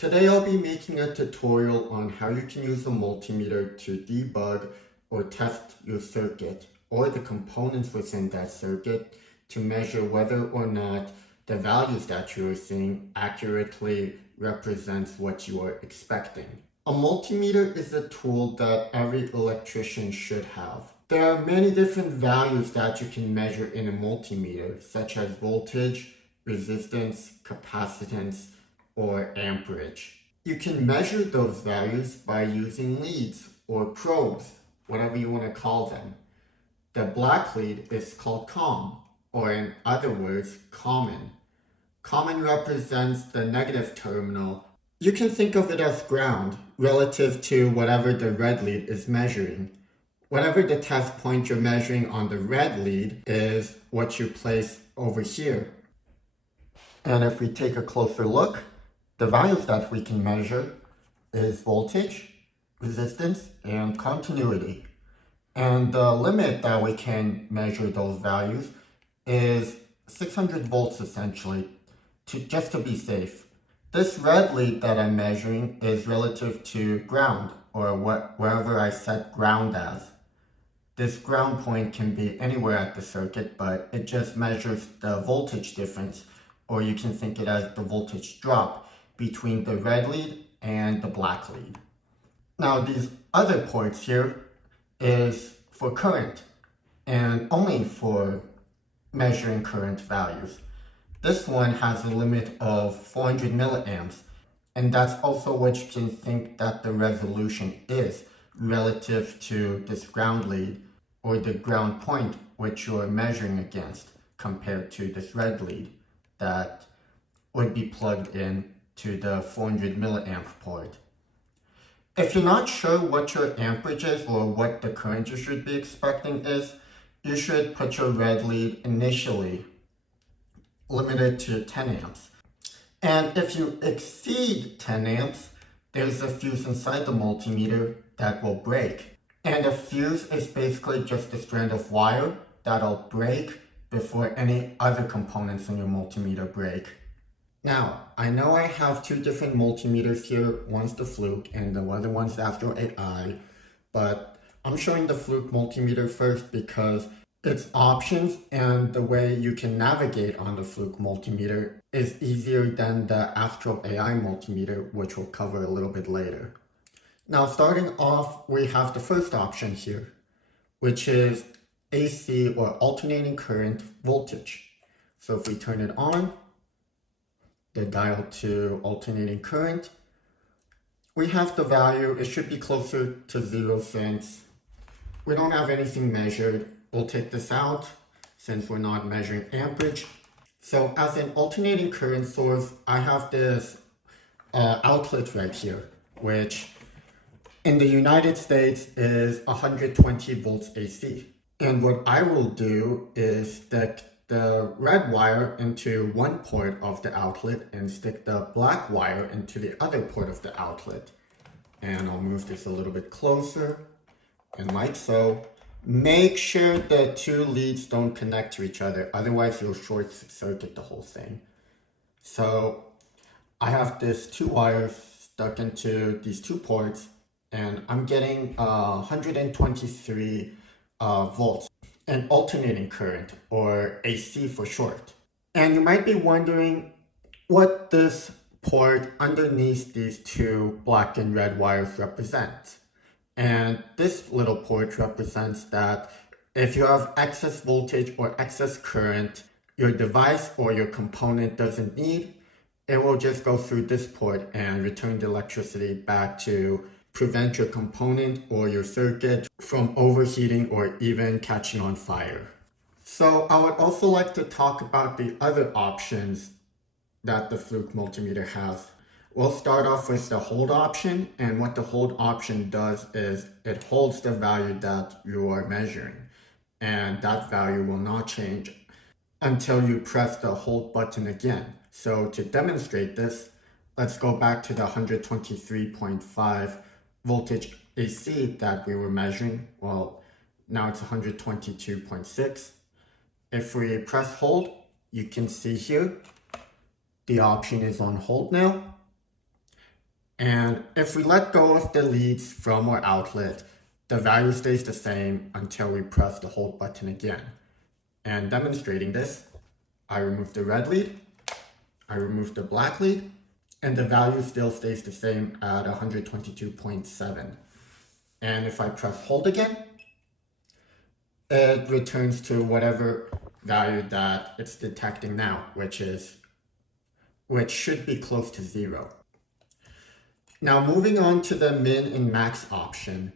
Today I'll be making a tutorial on how you can use a multimeter to debug or test your circuit or the components within that circuit to measure whether or not the values that you are seeing accurately represents what you are expecting. A multimeter is a tool that every electrician should have. There are many different values that you can measure in a multimeter, such as voltage, resistance, capacitance, or amperage. You can measure those values by using leads or probes, whatever you want to call them. The black lead is called COM, or in other words, common. Common represents the negative terminal. You can think of it as ground relative to whatever the red lead is measuring. Whatever the test point you're measuring on the red lead is what you place over here. And if we take a closer look, the values that we can measure is voltage, resistance, and continuity. And the limit that we can measure those values is 600 volts essentially, just to be safe. This red lead that I'm measuring is relative to ground, or wherever I set ground as. This ground point can be anywhere at the circuit, but it just measures the voltage difference, or you can think it as the voltage drop between the red lead and the black lead. Now these other ports here is for current and only for measuring current values. This one has a limit of 400 milliamps, and that's also what you can think that the resolution is relative to this ground lead or the ground point which you're measuring against compared to this red lead that would be plugged in to the 400 milliamp port. If you're not sure what your amperage is or what the current you should be expecting is, you should put your red lead initially limited to 10 amps. And if you exceed 10 amps, there's a fuse inside the multimeter that will break. And a fuse is basically just a strand of wire that'll break before any other components in your multimeter break. Now, I know I have two different multimeters here. One's the Fluke and the other one's Astro AI, but I'm showing the Fluke multimeter first because its options and the way you can navigate on the Fluke multimeter is easier than the Astro AI multimeter, which we'll cover a little bit later. Now, starting off, we have the first option here, which is AC or alternating current voltage. So if we turn it on, the dial to alternating current, we have the value. It should be closer to 0 since we don't have anything measured. We'll take this out since we're not measuring amperage. So as an alternating current source, I have this outlet right here, which in the United States is 120 volts AC. And what I will do is stick the red wire into one port of the outlet and stick the black wire into the other port of the outlet. And I'll move this a little bit closer, and like so. Make sure the two leads don't connect to each other, otherwise you'll short circuit the whole thing. So I have this two wires stuck into these two ports, and I'm getting 123 volts, an alternating current, or AC for short. And you might be wondering what this port underneath these two black and red wires represents. And this little port represents that if you have excess voltage or excess current your device or your component doesn't need, it will just go through this port and return the electricity back to prevent your component or your circuit from overheating or even catching on fire. So I would also like to talk about the other options that the Fluke multimeter has. We'll start off with the hold option, and what the hold option does is it holds the value that you are measuring, and that value will not change until you press the hold button again. So to demonstrate this, let's go back to the 123.5 voltage AC that we were measuring. Well, now it's 122.6. If we press hold, you can see here, the option is on hold now. And if we let go of the leads from our outlet, the value stays the same until we press the hold button again. And demonstrating this, I remove the red lead, I remove the black lead, and the value still stays the same at 122.7. And if I press hold again, it returns to whatever value that it's detecting now, which should be close to 0. Now moving on to the min and max option.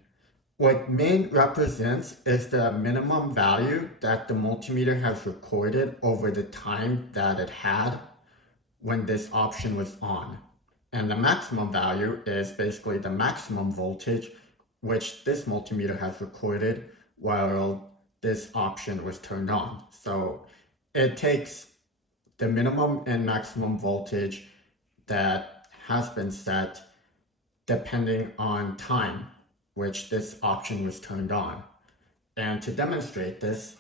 What min represents is the minimum value that the multimeter has recorded over the time that it had when this option was on. And the maximum value is basically the maximum voltage which this multimeter has recorded while this option was turned on. So it takes the minimum and maximum voltage that has been set depending on time which this option was turned on. And to demonstrate this,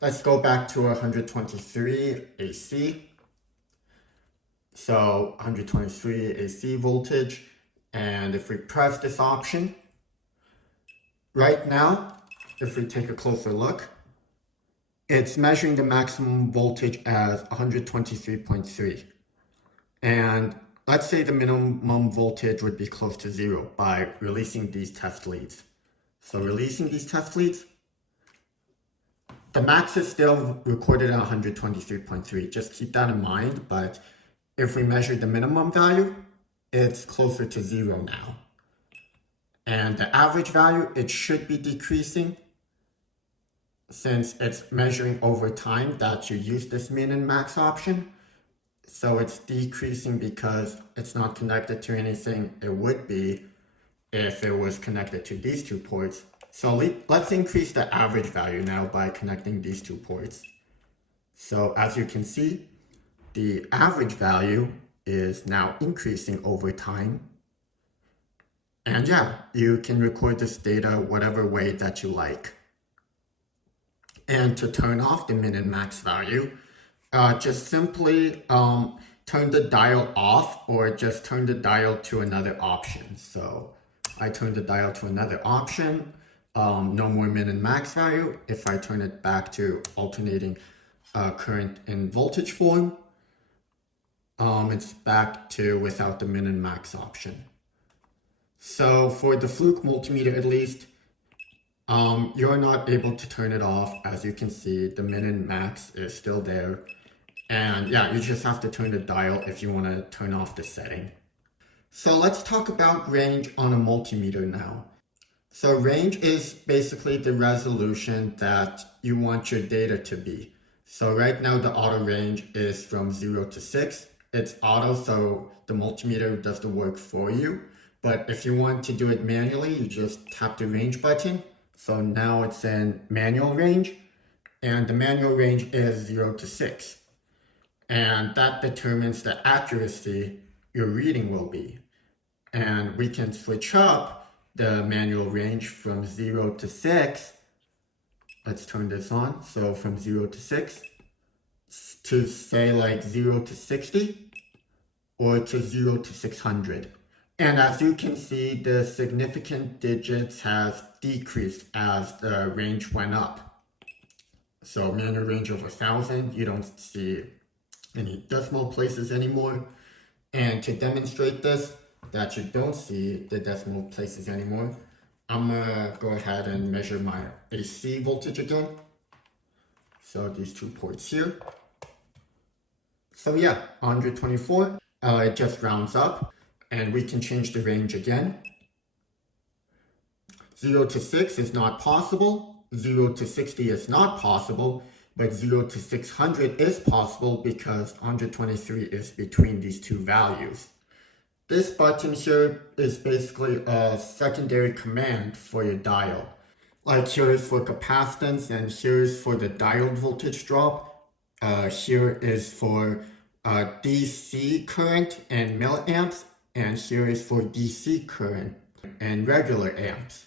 let's go back to 123 AC. So 123 AC voltage, and if we press this option, right now, if we take a closer look, it's measuring the maximum voltage as 123.3. And let's say the minimum voltage would be close to 0 by releasing these test leads. So releasing these test leads, the max is still recorded at 123.3. Just keep that in mind, but if we measure the minimum value, it's closer to 0 now. And the average value, it should be decreasing since it's measuring over time that you use this min and max option. So it's decreasing because it's not connected to anything it would be if it was connected to these two ports. So let's increase the average value now by connecting these two ports. So as you can see, the average value is now increasing over time. And yeah, you can record this data whatever way that you like. And to turn off the min and max value, just simply turn the dial off or just turn the dial to another option. So I turn the dial to another option, no more min and max value. If I turn it back to alternating current and voltage form, it's back to without the min and max option. So for the Fluke multimeter at least, you're not able to turn it off. As you can see, the min and max is still there. And yeah, you just have to turn the dial if you want to turn off the setting. So let's talk about range on a multimeter now. So range is basically the resolution that you want your data to be. So right now the auto range is from 0 to 6. It's auto, so the multimeter does the work for you. But if you want to do it manually, you just tap the range button. So now it's in manual range, and the manual range is 0 to 6. And that determines the accuracy your reading will be. And we can switch up the manual range from 0 to 6. Let's turn this on. So from 0 to 6 to say like 0 to 60 or to 0 to 600. And as you can see, the significant digits has decreased as the range went up. So manual range of 1,000, you don't see any decimal places anymore. And to demonstrate this, that you don't see the decimal places anymore, I'm gonna go ahead and measure my AC voltage again. So these two ports here. So yeah, 124, it just rounds up. And we can change the range again. 0 to 6 is not possible. 0 to 60 is not possible. But 0 to 600 is possible because 123 is between these two values. This button here is basically a secondary command for your dial. Like here is for capacitance and here is for the diode voltage drop. Here is for DC current and milliamps. And here is for DC current and regular amps.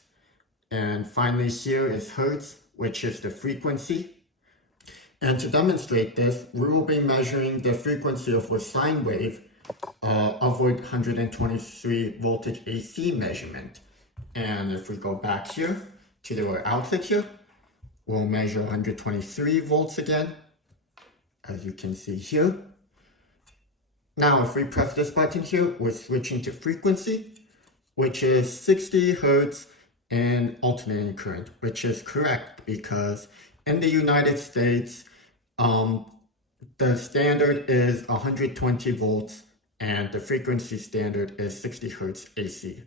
And finally here is hertz, which is the frequency. And to demonstrate this, we will be measuring the frequency of a sine wave upward 123 voltage AC measurement. And if we go back here to our outlet here, we'll measure 123 volts again, as you can see here. Now, if we press this button here, we're switching to frequency, which is 60 hertz and alternating current, which is correct because in the United States, the standard is 120 volts and the frequency standard is 60 hertz AC.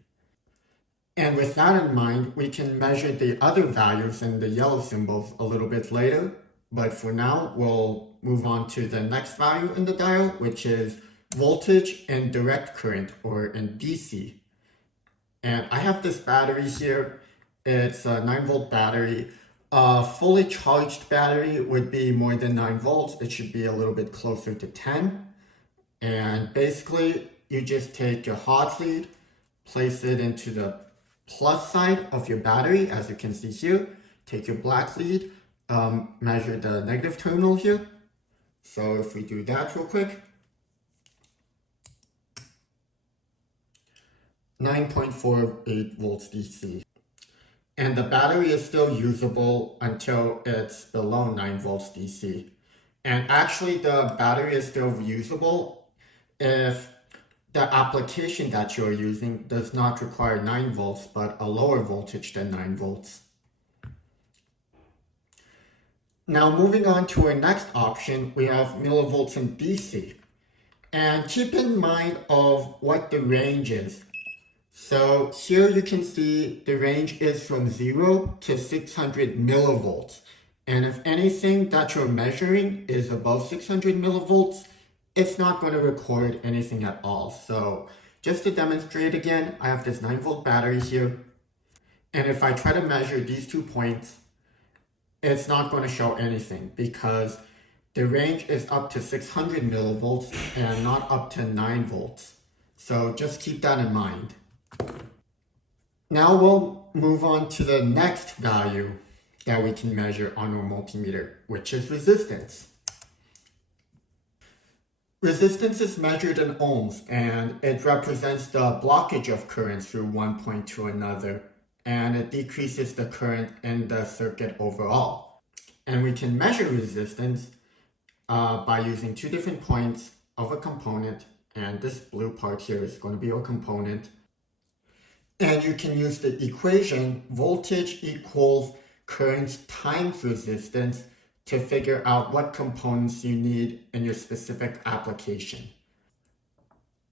And with that in mind, we can measure the other values in the yellow symbols a little bit later. But for now, we'll move on to the next value in the dial, which is voltage and direct current, or in DC. And I have this battery here. It's a 9-volt battery. A fully charged battery would be more than 9 volts. It should be a little bit closer to 10. And basically, you just take your hot lead, place it into the plus side of your battery, as you can see here. Take your black lead, measure the negative terminal here. So if we do that real quick, 9.48 volts DC. And the battery is still usable until it's below 9 volts DC. And actually the battery is still usable if the application that you're using does not require 9 volts, but a lower voltage than 9 volts. Now moving on to our next option, we have millivolts in DC. And keep in mind of what the range is. So here you can see the range is from 0 to 600 millivolts. And if anything that you're measuring is above 600 millivolts, it's not going to record anything at all. So just to demonstrate again, I have this 9-volt battery here. And if I try to measure these 2 points, it's not going to show anything because the range is up to 600 millivolts and not up to 9 volts. So just keep that in mind. Now we'll move on to the next value that we can measure on our multimeter, which is resistance. Resistance is measured in ohms, and it represents the blockage of current through one point to another, and it decreases the current in the circuit overall. And we can measure resistance by using 2 different points of a component, and this blue part here is going to be our component. And you can use the equation voltage equals current times resistance to figure out what components you need in your specific application.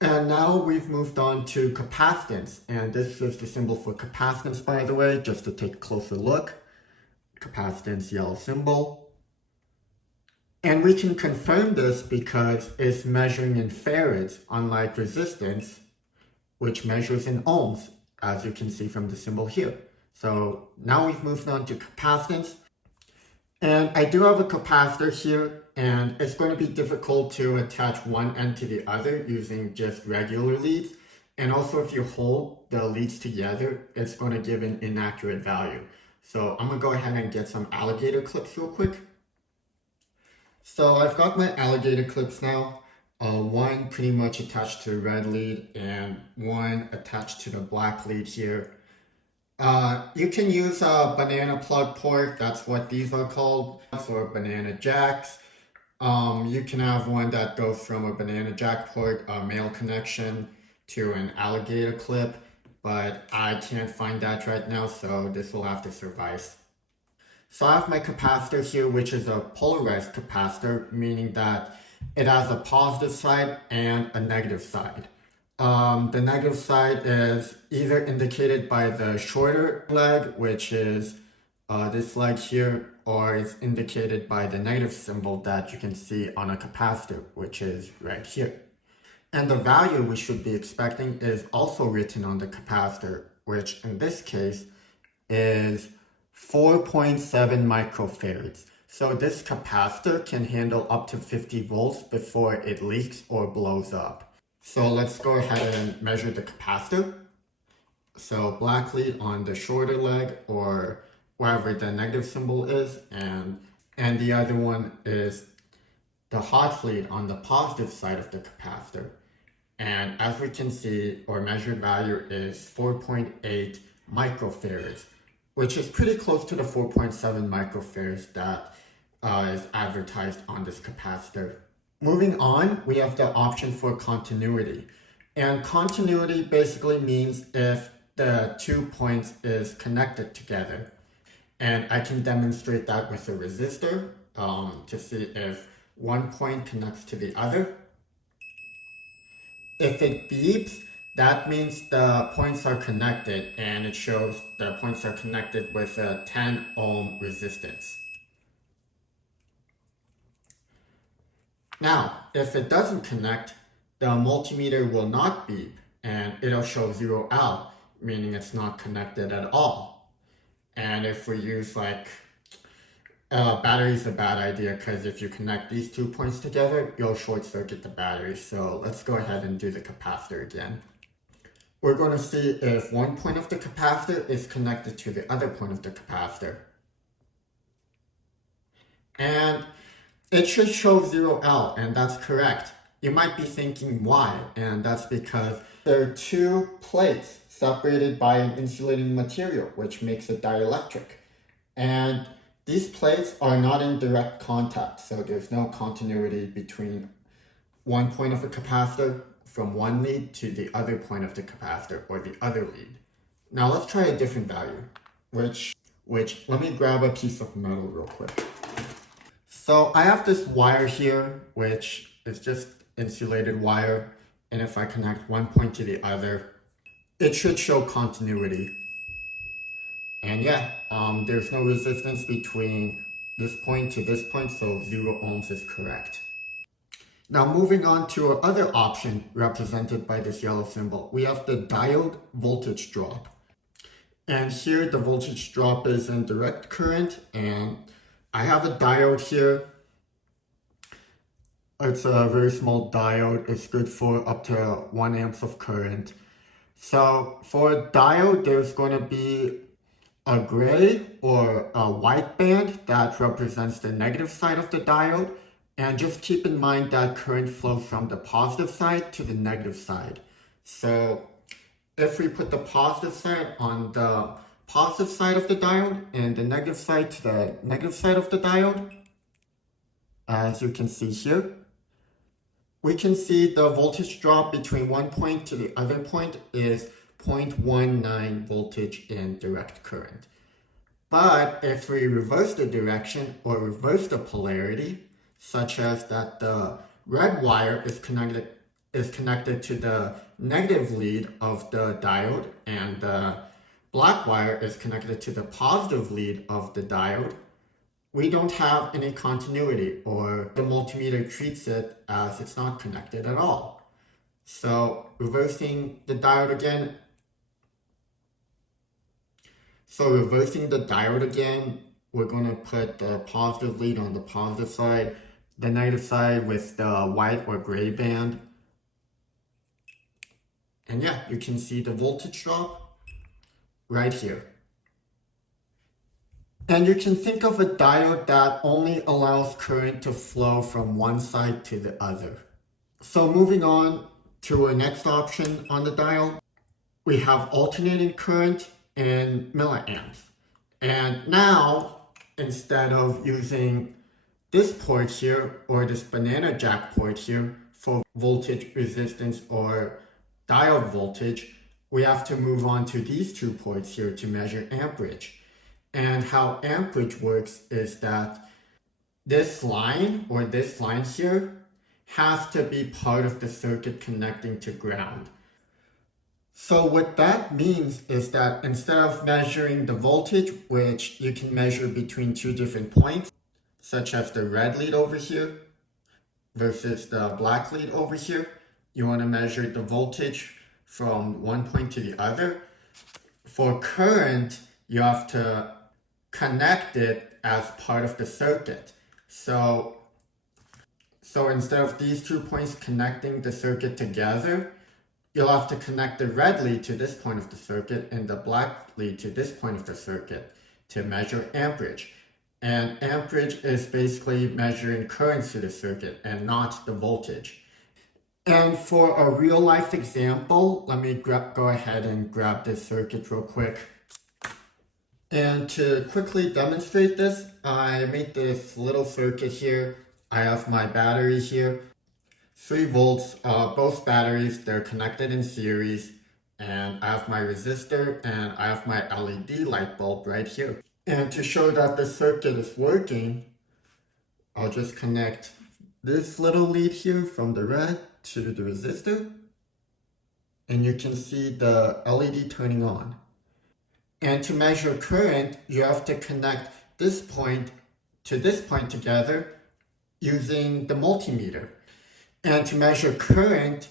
And now we've moved on to capacitance. And this is the symbol for capacitance, by the way, just to take a closer look. Capacitance, yellow symbol. And we can confirm this because it's measuring in farads, unlike resistance, which measures in ohms, as you can see from the symbol here. So now we've moved on to capacitance. And I do have a capacitor here, and it's going to be difficult to attach one end to the other using just regular leads. And also if you hold the leads together, it's going to give an inaccurate value. So I'm going to go ahead and get some alligator clips real quick. So I've got my alligator clips now. One pretty much attached to the red lead and one attached to the black lead here. You can use a banana plug port, that's what these are called, or banana jacks. You can have one that goes from a banana jack port, a male connection, to an alligator clip, but I can't find that right now, so this will have to suffice. So I have my capacitor here, which is a polarized capacitor, meaning that it has a positive side and a negative side. The negative side is either indicated by the shorter leg, which is this leg here, or is indicated by the negative symbol that you can see on a capacitor, which is right here. And the value we should be expecting is also written on the capacitor, which in this case is 4.7 microfarads. So this capacitor can handle up to 50 volts before it leaks or blows up. So let's go ahead and measure the capacitor. So black lead on the shorter leg or wherever the negative symbol is, and the other one is the hot lead on the positive side of the capacitor. And as we can see, our measured value is 4.8 microfarads, which is pretty close to the 4.7 microfarads that is advertised on this capacitor. Moving on, we have the option for continuity. And continuity basically means if the 2 points is connected together. And I can demonstrate that with a resistor to see if one point connects to the other. If it beeps, that means the points are connected, and it shows the points are connected with a 10 ohm resistance. Now, if it doesn't connect, the multimeter will not beep and it'll show 0 out, meaning it's not connected at all. And if we use battery is a bad idea, because if you connect these 2 points together, you'll short circuit the battery. So let's go ahead and do the capacitor again. We're going to see if one point of the capacitor is connected to the other point of the capacitor. And it should show 0 out, and that's correct. You might be thinking why, and that's because there are 2 plates separated by an insulating material, which makes it dielectric. And these plates are not in direct contact, so there's no continuity between one point of a capacitor from one lead to the other point of the capacitor or the other lead. Now let's try a different value, which let me grab a piece of metal real quick. So I have this wire here, which is just insulated wire, and if I connect one point to the other, it should show continuity. And yeah, there's no resistance between this point to this point, so 0 ohms is correct. Now moving on to our other option represented by this yellow symbol, we have the diode voltage drop. And here the voltage drop is in direct current, and I have a diode here. It's a very small diode. It's good for up to 1 amps of current. So for a diode, there's going to be a gray or a white band that represents the negative side of the diode. And just keep in mind that current flows from the positive side to the negative side. So if we put the positive side on the positive side of the diode and the negative side to the negative side of the diode, as you can see here, we can see the voltage drop between one point to the other point is 0.19 voltage in direct current. But if we reverse the direction or reverse the polarity, such as that the red wire is connected to the negative lead of the diode and the black wire is connected to the positive lead of the diode, we don't have any continuity, or the multimeter treats it as it's not connected at all. So reversing the diode again, we're going to put the positive lead on the positive side, the negative side with the white or gray band. And yeah, you can see the voltage drop right here. And you can think of a diode that only allows current to flow from one side to the other. So moving on to our next option on the diode, we have alternating current in milliamps. And now, instead of using this port here or this banana jack port here for voltage resistance or diode voltage, we have to move on to these 2 ports here to measure amperage. And how amperage works is that this line or this line here has to be part of the circuit connecting to ground. So what that means is that instead of measuring the voltage, which you can measure between 2 different points, such as the red lead over here versus the black lead over here, you want to measure the voltage from one point to the other. For current, you have to connect it as part of the circuit. So instead of these 2 points connecting the circuit together, you'll have to connect the red lead to this point of the circuit and the black lead to this point of the circuit to measure amperage. And amperage is basically measuring current to the circuit and not the voltage. And for a real life example, let me go ahead and grab this circuit real quick. And to quickly demonstrate this, I made this little circuit here. I have my battery here, 3 volts, both batteries, they're connected in series. And I have my resistor and I have my LED light bulb right here. And to show that the circuit is working, I'll just connect this little lead here from the red to the resistor. And you can see the LED turning on. And to measure current, you have to connect this point to this point together using the multimeter. And to measure current,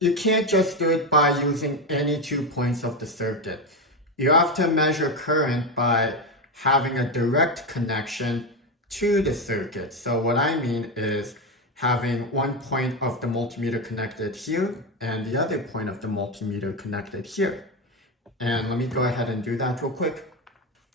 you can't just do it by using any 2 points of the circuit. You have to measure current by having a direct connection to the circuit. So what I mean is having one point of the multimeter connected here and the other point of the multimeter connected here. And let me go ahead and do that real quick.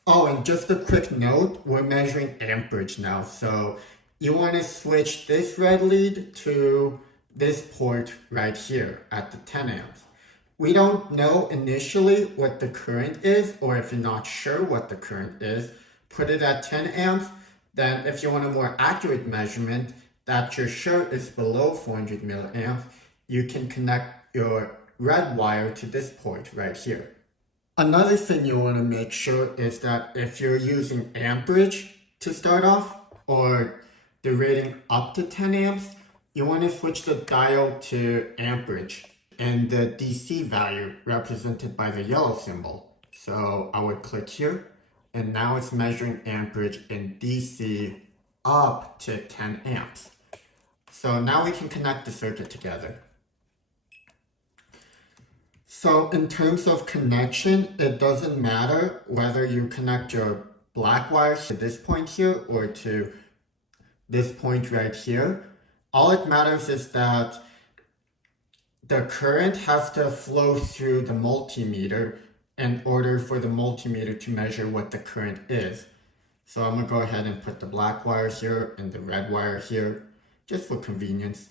Oh, and just a quick note, we're measuring amperage now. So you want to switch this red lead to this port right here at the 10 amps. We don't know initially what the current is, or if you're not sure what the current is, put it at 10 amps. Then if you want a more accurate measurement that you're sure is below 400 milliamps, you can connect your red wire to this port right here. Another thing you want to make sure is that if you're using amperage to start off, or the rating up to 10 amps, you want to switch the dial to amperage and the DC value represented by the yellow symbol. So I would click here, and now it's measuring amperage in DC up to 10 amps. So now we can connect the circuit together. So in terms of connection, it doesn't matter whether you connect your black wire to this point here or to this point right here. All it matters is that the current has to flow through the multimeter in order for the multimeter to measure what the current is. So I'm going to go ahead and put the black wire here and the red wire here, just for convenience.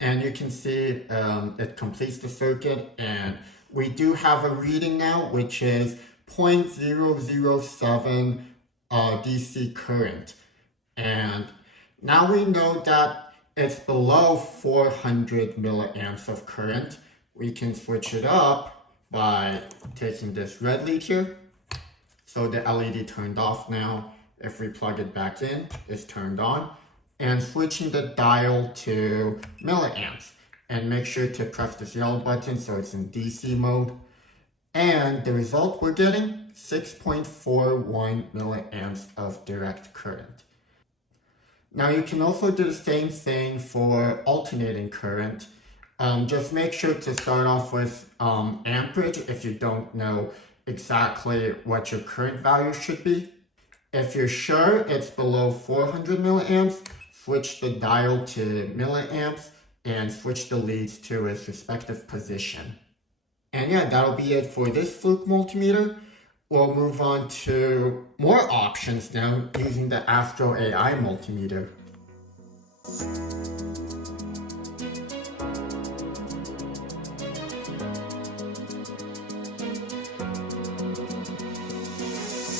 And you can see it completes the circuit, and we do have a reading now, which is 0.007 DC current. And now we know that it's below 400 milliamps of current. We can switch it up by taking this red lead here. So the LED turned off now. If we plug it back in, it's turned on. And switching the dial to milliamps, and make sure to press this yellow button so it's in DC mode. And the result we're getting, 6.41 milliamps of direct current. Now you can also do the same thing for alternating current. Just make sure to start off with amperage if you don't know exactly what your current value should be. If you're sure it's below 400 milliamps, switch the dial to milliamps and switch the leads to its respective position. And yeah, that'll be it for this Fluke multimeter. We'll move on to more options now using the Astro AI multimeter.